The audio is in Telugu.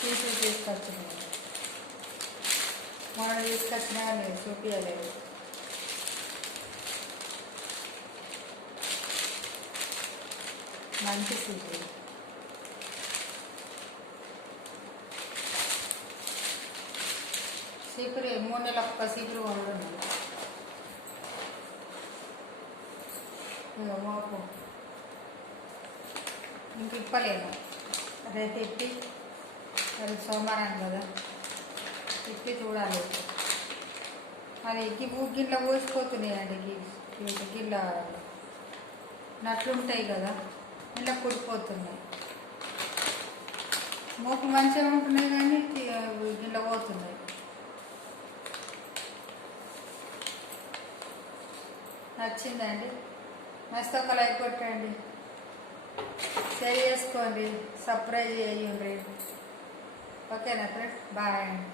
తీసుకొచ్చినాయి. మొన్న తీసుకొచ్చినా మీరు చూపించలేదు. మంచి సీటు. సీపురు 3 నెలలకు ఒక సీపురు కొనున్నాయి. మోపు ఇంక ఇప్పలేను. రేపు ఇప్పి అది సోమవారం కదా, ఇప్పి చూడాలి. అది గిన్నె పోసిపోతున్నాయండి. గిన్నె నట్లుంటాయి కదా, ఇలా కుడిపోతున్నాయి. మోపు మంచిగా ఉంటున్నాయి కానీ గిన్నె పోతున్నాయి. నచ్చిందండి. మస్తు ఒక లైక్ కొట్టండి, షేర్ చేసుకోండి, సబ్స్క్రైబ్ చేయండి. ఓకేనా ఫ్రెండ్స్, బాయ్ అండి.